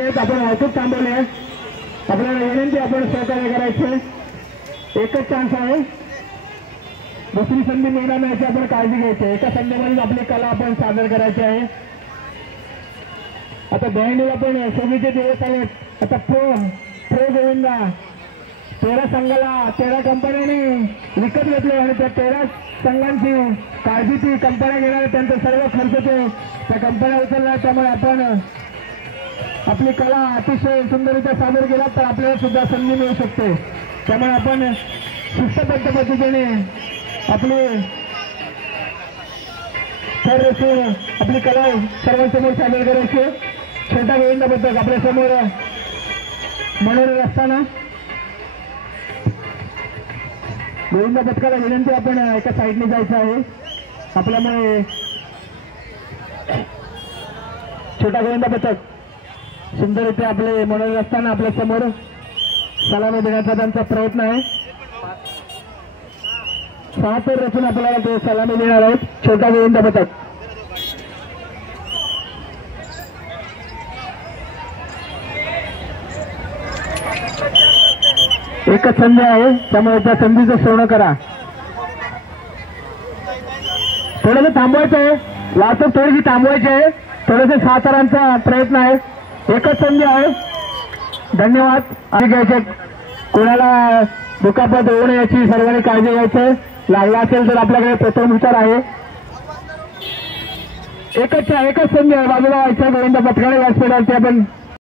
घ्यायचे आहेत, आपण वाहतूक थांबवली आहे, आपल्याला विनंती आपण सहकार्य करायचे। एकच चान्स आहे, दुसरी संधी मिळणार नाही याची आपण काळजी घ्यायची। एका संधीमध्ये आपली कला आपण सादर करायची आहे। आता दहीहंडीला पण शोभेचे दिवस आलेत। आता प्रो गोविंदा 13 संघाला 13 कंपन्यांनी विकत घेतले आणि त्या 13 संघांची काळजी ती कंपन्या घेणार, त्यांचा सर्व खर्च ते त्या कंपन्या उचलणार। त्यामुळे आपण आपली कला अतिशय सुंदररित्या सादर केला तर आपल्याला सुद्धा संधी मिळू शकते। त्यामुळे आपण शिस्तबद्ध पद्धतीने आपली आपली कला सर्वांसमोर सादर करायची। छोटा गोविंदा पथक आपल्या समोर मनोरंजन असताना गोविंदा पथकाला विनंती आपण एका साईडने जायचं आहे। आपल्यामुळे छोटा गोविंदा पथक सुंदररित्या आपले मनोरंजन असताना आपल्या समोर सलामी देण्याचा त्यांचा प्रयत्न आहे। 6 तर रचून आपल्याला ते सलामी देणार आहेत। छोटा गोविंदा पथक एकच संधी आहे, त्यामुळे त्या संधीचं सोनं करा। थोडंसं थांबवायचं आहे, वाहतूक थोडीशी थांबवायची आहे, थोडंसं 6 तरांचा प्रयत्न आहे। एकच संधी आहे, धन्यवाद। आणि घ्यायचे कोणाला दुखापत होऊ नये याची सर्वांनी काळजी घ्यायची। लागला असेल तर आपल्याकडे प्रथमोपचार आहे। एकच संधी आहे, बाजूला व्हायचं गोविंदा पथकाने व्यासपीठावरती आपण